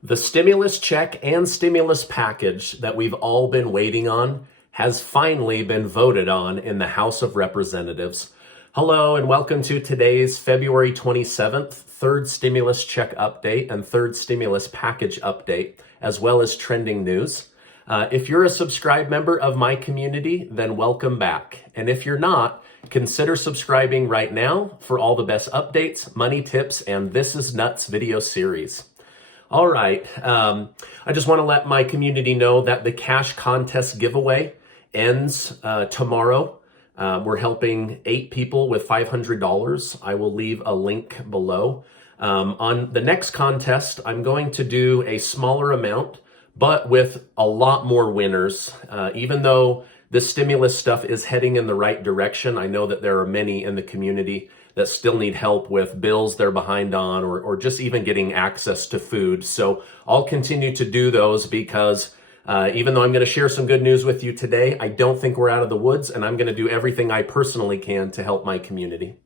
The stimulus check and stimulus package that we've all been waiting on has finally been voted on in the House of Representatives. Hello and welcome to today's February 27th third stimulus check update and third stimulus package update, as well as trending news. If you're a subscribed member of my community, then welcome back. And if you're not, consider subscribing right now for all the best updates, money tips, and This Is Nuts video series. All right, I just want to let my community know that the cash contest giveaway ends tomorrow. We're helping 8 people with $500. I will leave a link below. On the next contest, I'm going to do a smaller amount, but with a lot more winners. Even though the stimulus stuff is heading in the right direction, I know that there are many in the community that still need help with bills they're behind on, or just even getting access to food. So I'll continue to do those because even though I'm going to share some good news with you today, I don't think we're out of the woods, and I'm going to do everything I personally can to help my community.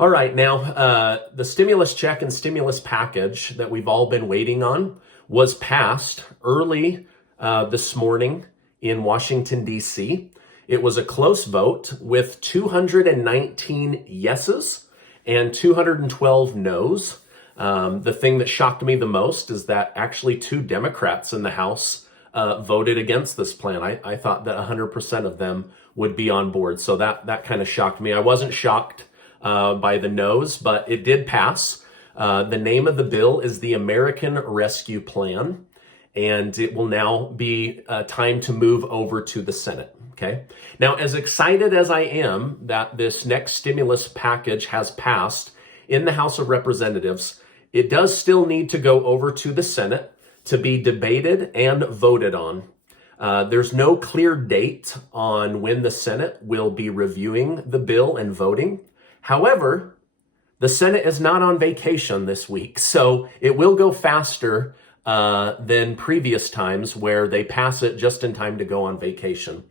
All right, now the stimulus check and stimulus package that we've all been waiting on was passed early this morning in Washington, D.C. It was a close vote with 219 yeses and 212 noes. The thing that shocked me the most is that actually 2 Democrats in the House voted against this plan. I thought that 100% of them would be on board. So that kind of shocked me. I wasn't shocked by the noes, but it did pass. The name of the bill is the American Rescue Plan, and it will now be time to move over to the Senate. Okay. Now, as excited as I am that this next stimulus package has passed in the House of Representatives, it does still need to go over to the Senate to be debated and voted on. There's no clear date on when the Senate will be reviewing the bill and voting. However, the Senate is not on vacation this week, so it will go faster than previous times where they pass it just in time to go on vacation.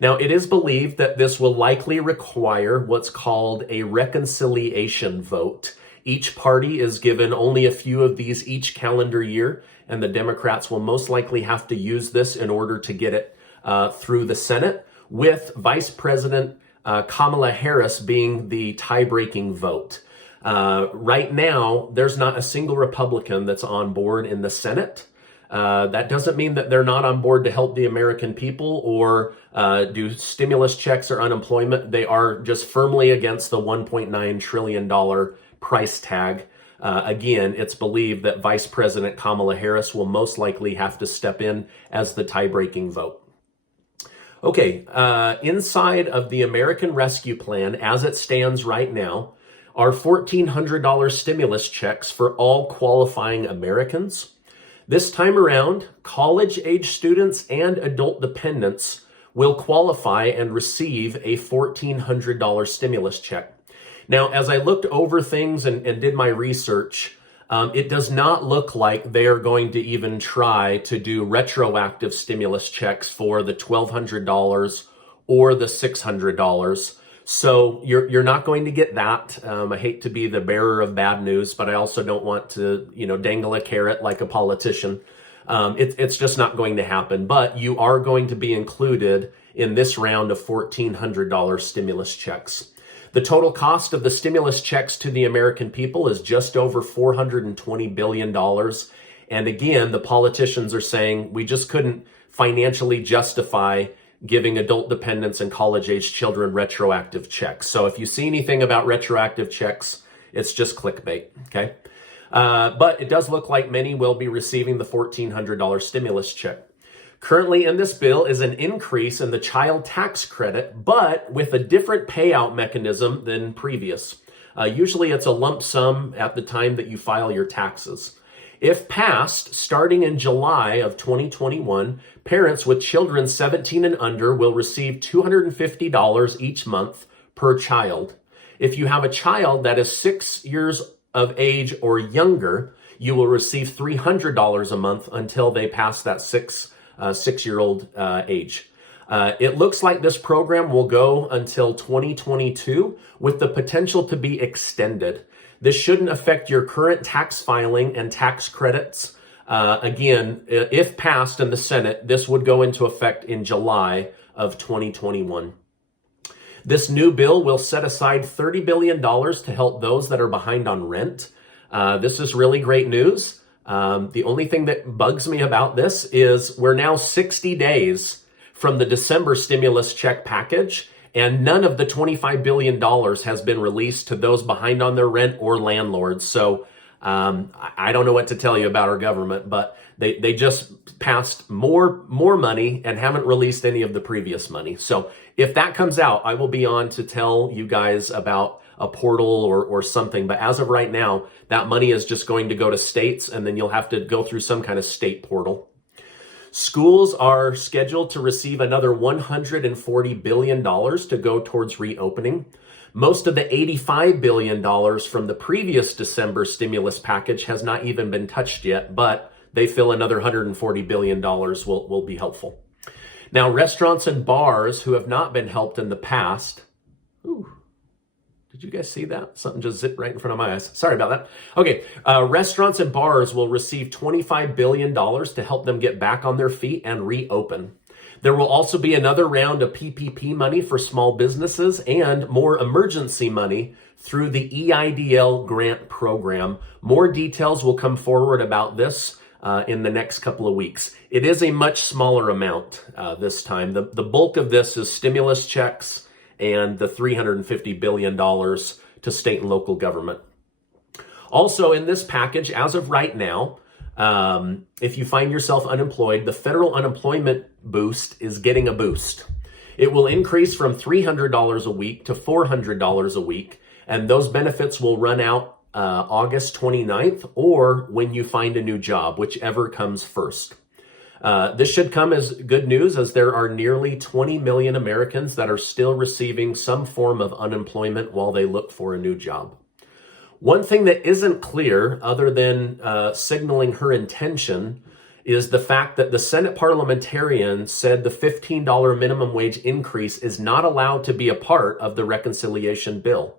Now, it is believed that this will likely require what's called a reconciliation vote. Each party is given only a few of these each calendar year, and the Democrats will most likely have to use this in order to get it through the Senate, with Vice President Kamala Harris being the tie-breaking vote. Right now, there's not a single Republican that's on board in the Senate. That doesn't mean that they're not on board to help the American people or do stimulus checks or unemployment. They are just firmly against the $1.9 trillion price tag. Again, it's believed that Vice President Kamala Harris will most likely have to step in as the tie-breaking vote. Okay, inside of the American Rescue Plan, as it stands right now, are $1,400 stimulus checks for all qualifying Americans. This time around, college-age students and adult dependents will qualify and receive a $1,400 stimulus check. Now, as I looked over things and did my research, it does not look like they are going to even try to do retroactive stimulus checks for the $1,200 or the $600. So you're not going to get that. I hate to be the bearer of bad news, but I also don't want to, dangle a carrot like a politician. It's just not going to happen. But you are going to be included in this round of $1,400 stimulus checks. The total cost of the stimulus checks to the American people is just over $420 billion. And again, the politicians are saying we just couldn't financially justify giving adult dependents and college-age children retroactive checks. So if you see anything about retroactive checks, it's just clickbait, okay? But it does look like many will be receiving the $1,400 stimulus check. Currently in this bill is an increase in the child tax credit, but with a different payout mechanism than previous. Usually it's a lump sum at the time that you file your taxes. If passed, starting in July of 2021, parents with children 17 and under will receive $250 each month per child. If you have a child that is 6 years of age or younger, you will receive $300 a month until they pass that six-year-old age. It looks like this program will go until 2022 with the potential to be extended. This shouldn't affect your current tax filing and tax credits Again, if passed in the Senate, this would go into effect in July of 2021. This new bill will set aside $30 billion to help those that are behind on rent. This is really great news. The only thing that bugs me about this is we're now 60 days from the December stimulus check package, and none of the $25 billion has been released to those behind on their rent or landlords. So I don't know what to tell you about our government, but they just passed more money and haven't released any of the previous money. So if that comes out, I will be on to tell you guys about a portal or something. But as of right now, that money is just going to go to states, and then you'll have to go through some kind of state portal. Schools are scheduled to receive another $140 billion to go towards reopening. Most of the $85 billion from the previous December stimulus package has not even been touched yet, but they feel another $140 billion will be helpful. Now, restaurants and bars who have not been helped in the past, did you guys see that? Something just zipped right in front of my eyes. Sorry about that. Okay, restaurants and bars will receive $25 billion to help them get back on their feet and reopen. There will also be another round of PPP money for small businesses and more emergency money through the EIDL grant program. More details will come forward about this in the next couple of weeks. It is a much smaller amount this time. The bulk of this is stimulus checks and the $350 billion to state and local government. Also in this package, as of right now, if you find yourself unemployed, the federal unemployment boost is getting a boost. It will increase from $300 a week to $400 a week, and those benefits will run out August 29th or when you find a new job, whichever comes first. This should come as good news, as there are nearly 20 million Americans that are still receiving some form of unemployment while they look for a new job. One thing that isn't clear, other than signaling her intention, is the fact that the Senate parliamentarian said the $15 minimum wage increase is not allowed to be a part of the reconciliation bill.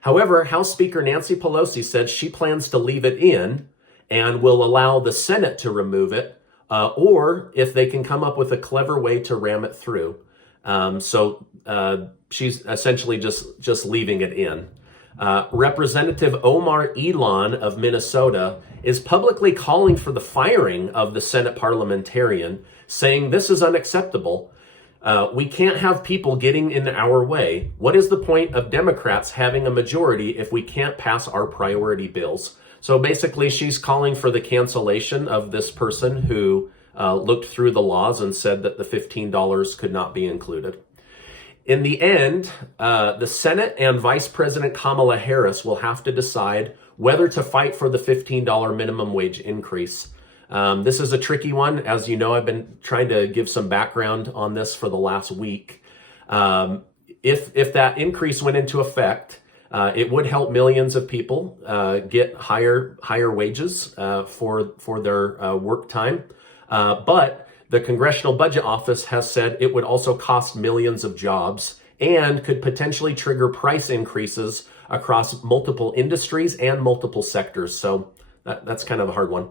However, House Speaker Nancy Pelosi said she plans to leave it in and will allow the Senate to remove it, or if they can come up with a clever way to ram it through. So she's essentially just leaving it in. Representative Omar Elon of Minnesota is publicly calling for the firing of the Senate parliamentarian, saying this is unacceptable. We can't have people getting in our way. What is the point of Democrats having a majority if we can't pass our priority bills? So basically, she's calling for the cancellation of this person who looked through the laws and said that the $15 could not be included. In the end, the Senate and Vice President Kamala Harris will have to decide whether to fight for the $15 minimum wage increase. This is a tricky one. As you know, I've been trying to give some background on this for the last week. If that increase went into effect, it would help millions of people get higher wages for their work time. But the Congressional Budget Office has said it would also cost millions of jobs and could potentially trigger price increases across multiple industries and multiple sectors. So that's kind of a hard one.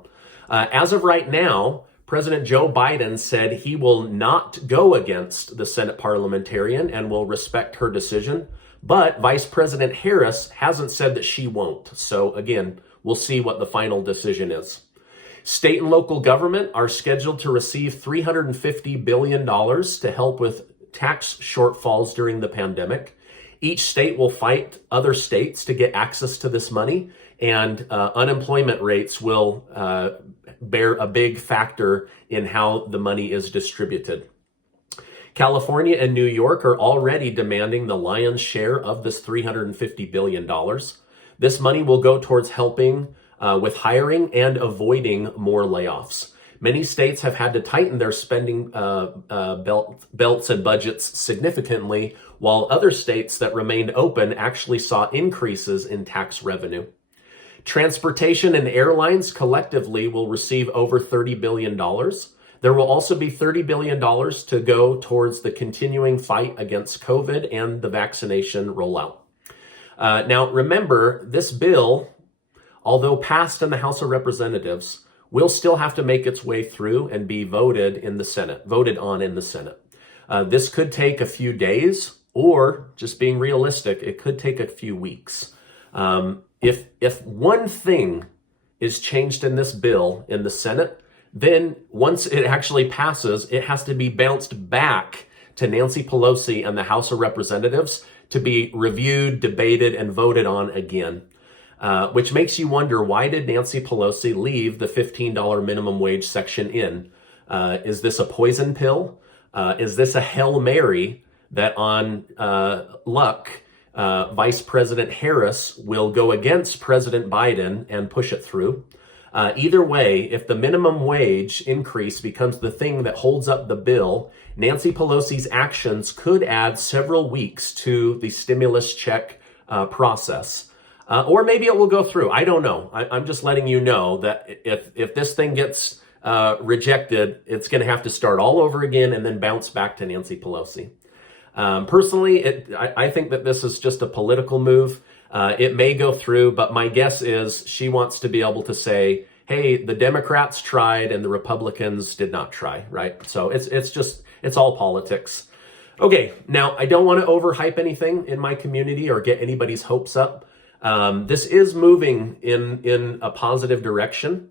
As of right now, President Joe Biden said he will not go against the Senate parliamentarian and will respect her decision. But Vice President Harris hasn't said that she won't. So again, we'll see what the final decision is. State and local government are scheduled to receive $350 billion to help with tax shortfalls during the pandemic. Each state will fight other states to get access to this money, and unemployment rates will bear a big factor in how the money is distributed. California and New York are already demanding the lion's share of this $350 billion. This money will go towards helping with hiring and avoiding more layoffs. Many states have had to tighten their spending belts and budgets significantly, while other states that remained open actually saw increases in tax revenue. Transportation and airlines collectively will receive over $30 billion. There will also be $30 billion to go towards the continuing fight against COVID and the vaccination rollout. Now, remember, this bill, although passed in the House of Representatives, will still have to make its way through and be voted on in the Senate. This could take a few days, or just being realistic, it could take a few weeks. If one thing is changed in this bill in the Senate, then once it actually passes, it has to be bounced back to Nancy Pelosi and the House of Representatives to be reviewed, debated, and voted on again. Which makes you wonder, why did Nancy Pelosi leave the $15 minimum wage section in? Is this a poison pill? Is this a Hail Mary that on luck, Vice President Harris will go against President Biden and push it through? Either way, if the minimum wage increase becomes the thing that holds up the bill, Nancy Pelosi's actions could add several weeks to the stimulus check process. Or maybe it will go through. I don't know. I'm just letting you know that if this thing gets rejected, it's going to have to start all over again and then bounce back to Nancy Pelosi. Personally, I think that this is just a political move. It may go through, but my guess is she wants to be able to say, hey, the Democrats tried and the Republicans did not try, right? So it's all politics. Okay, now I don't want to overhype anything in my community or get anybody's hopes up. This is moving in a positive direction,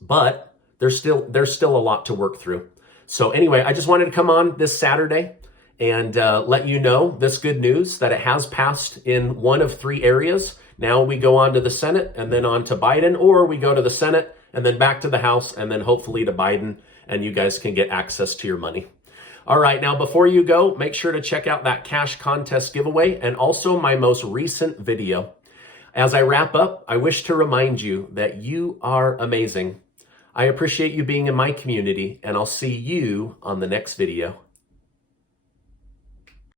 but there's still a lot to work through. So anyway, I just wanted to come on this Saturday and let you know this good news that it has passed in one of three areas. Now we go on to the Senate and then on to Biden, or we go to the Senate and then back to the House and then hopefully to Biden, and you guys can get access to your money. All right, now before you go, make sure to check out that cash contest giveaway and also my most recent video. As I wrap up, I wish to remind you that you are amazing. I appreciate you being in my community, and I'll see you on the next video.